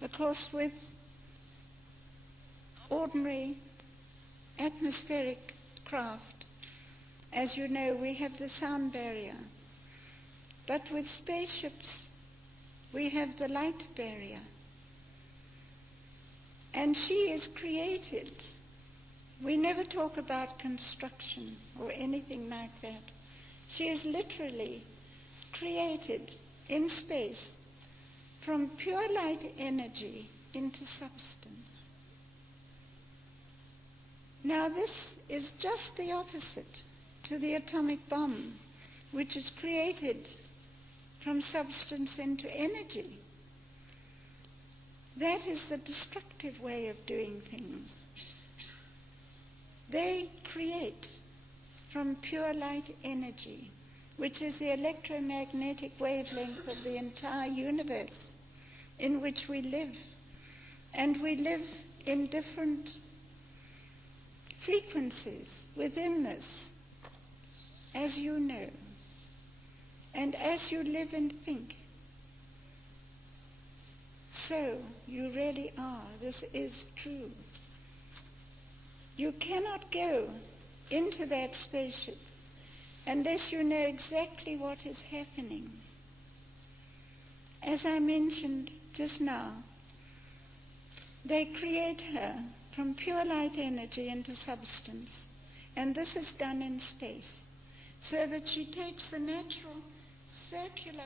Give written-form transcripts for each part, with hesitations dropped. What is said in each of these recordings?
Because with ordinary atmospheric craft, as you know, we have the sound barrier. But with spaceships, we have the light barrier. And she is created. We never talk about construction or anything like that. She is literally created in space from pure light energy into substance. Now this is just the opposite to the atomic bomb, which is created from substance into energy. That is the destructive way of doing things. They create from pure light energy, which is the electromagnetic wavelength of the entire universe in which we live. And we live in different frequencies within this, as you know. And as you live and think, so you really are. This is true. You cannot go into that spaceship unless you know exactly what is happening. As I mentioned just now, they create her from pure light energy into substance, and this is done in space, so that she takes the natural circular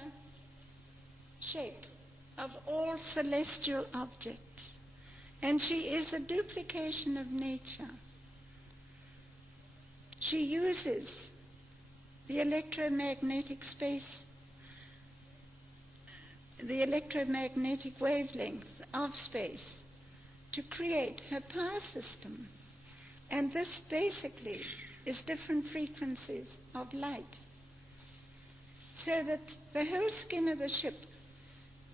shape of all celestial objects, and she is a duplication of nature. She uses the electromagnetic space, the electromagnetic wavelength of space to create her power system. And this basically is different frequencies of light. So that the whole skin of the ship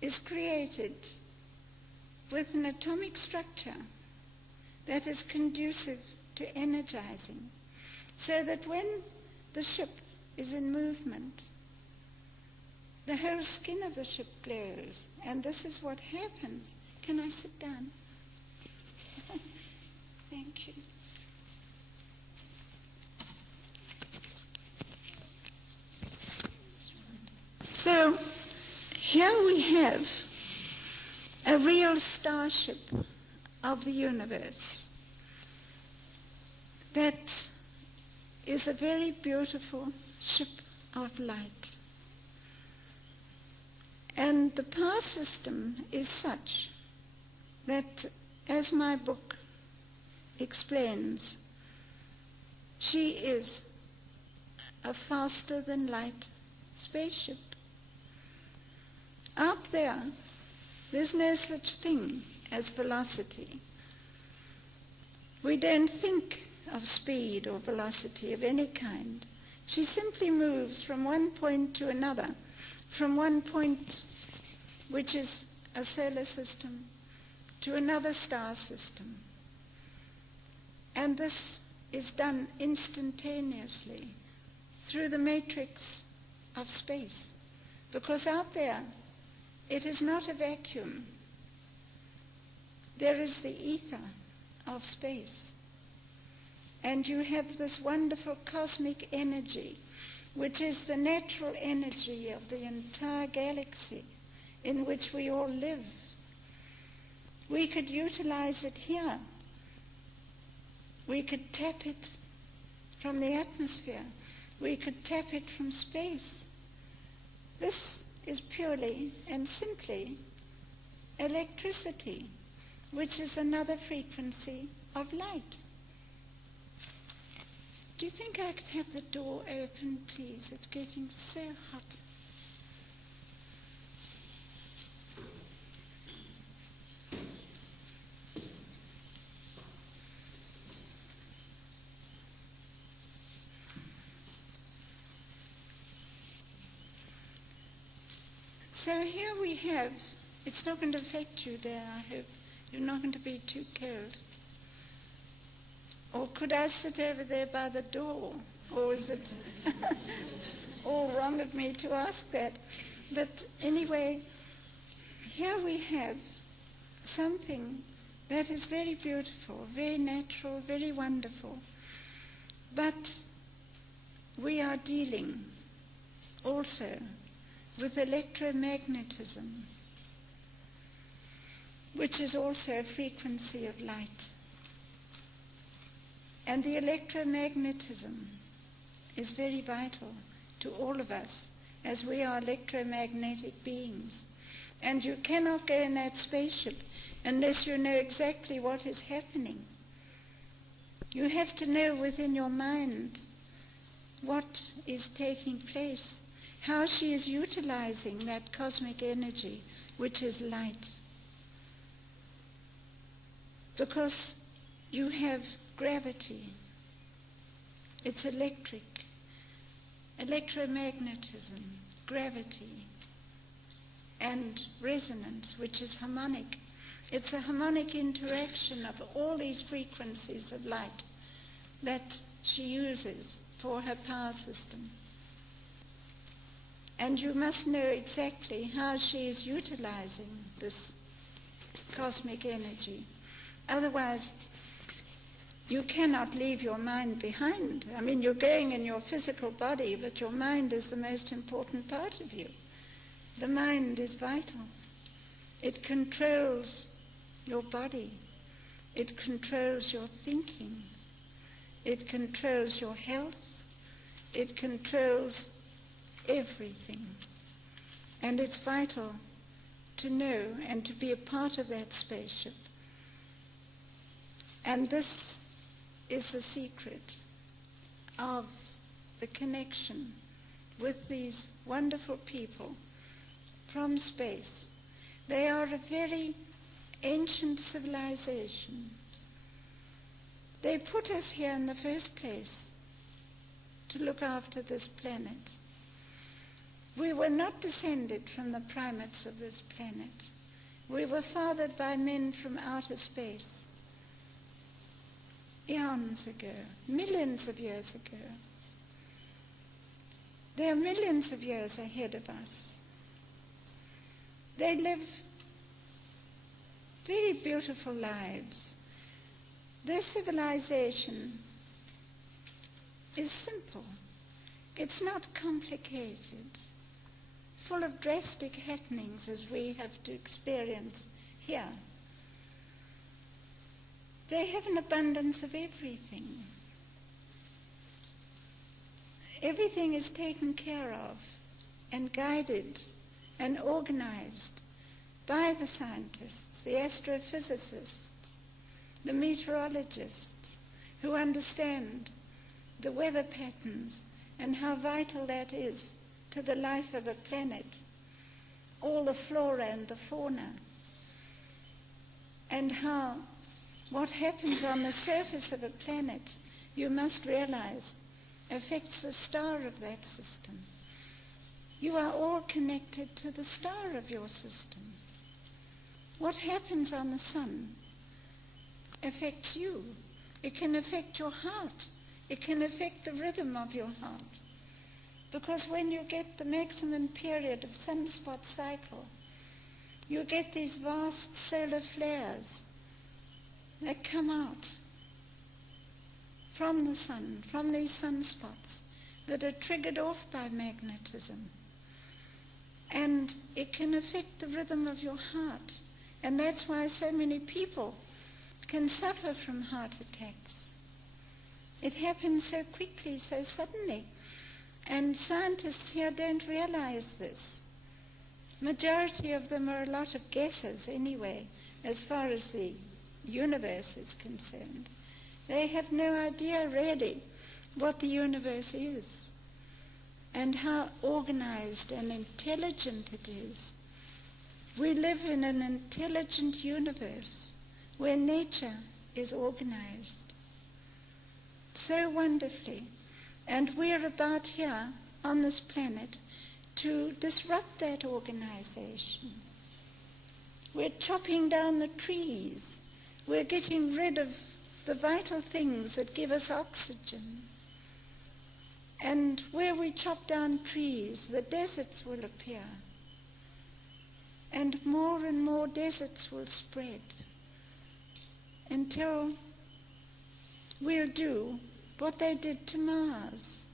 is created with an atomic structure that is conducive to energizing. So that when the ship is in movement, the whole skin of the ship glows. And this is what happens. Can I sit down? Thank you. So here we have a real starship of the universe that is a very beautiful ship of light. And the power system is such that, as my book explains, she is a faster than light spaceship. Out there, there's no such thing as velocity. We don't think of speed or velocity of any kind. She simply moves from one point to another, from one point, which is a solar system, to another star system. And this is done instantaneously through the matrix of space, because out there, it is not a vacuum. There is the ether of space. And you have this wonderful cosmic energy, which is the natural energy of the entire galaxy in which we all live. We could utilize it here. We could tap it from the atmosphere. We could tap it from space. This is purely and simply electricity, which is another frequency of light. Do you think I could have the door open, please? It's getting so hot. So here we have, it's not going to affect you there, I hope. You're not going to be too cold. Or could I sit over there by the door? Or is it all wrong of me to ask that? But anyway, here we have something that is very beautiful, very natural, very wonderful. But we are dealing also with electromagnetism, which is also a frequency of light. And the electromagnetism is very vital to all of us, as we are electromagnetic beings. And you cannot go in that spaceship unless you know exactly what is happening. You have to know within your mind what is taking place, how she is utilizing that cosmic energy, which is light. Because you have gravity, it's electric, electromagnetism, gravity, and resonance, which is harmonic. It's a harmonic interaction of all these frequencies of light that she uses for her power system. And you must know exactly how she is utilizing this cosmic energy. Otherwise, you cannot leave your mind behind. I mean, you're going in your physical body, but your mind is the most important part of you. The mind is vital. It controls your body. It controls your thinking. It controls your health. It controls everything. And it's vital to know and to be a part of that spaceship. And this is the secret of the connection with these wonderful people from space. They are a very ancient civilization. They put us here in the first place to look after this planet. We were not descended from the primates of this planet. We were fathered by men from outer space. Eons ago, millions of years ago. They are millions of years ahead of us. They live very beautiful lives. Their civilization is simple. It's not complicated, full of drastic happenings as we have to experience here. They have an abundance of everything. Everything is taken care of and guided and organized by the scientists, the astrophysicists, the meteorologists, who understand the weather patterns and how vital that is to the life of a planet, all the flora and the fauna, and how what happens on the surface of a planet, you must realize, affects the star of that system. You are all connected to the star of your system. What happens on the sun affects you. It can affect your heart. It can affect the rhythm of your heart. Because when you get the maximum period of sunspot cycle, you get these vast solar flares that come out from the sun, from these sunspots that are triggered off by magnetism. And it can affect the rhythm of your heart. And that's why so many people can suffer from heart attacks. It happens so quickly, so suddenly. And scientists here don't realize this. Majority of them are a lot of guesses anyway, as far as the universe is concerned. They have no idea really what the universe is and how organized and intelligent it is. We live in an intelligent universe where nature is organized so wonderfully. And we're about here on this planet to disrupt that organization. We're chopping down the trees. We're getting rid of the vital things that give us oxygen. And where we chop down trees, the deserts will appear. and more deserts will spread until we'll do what they did to Mars.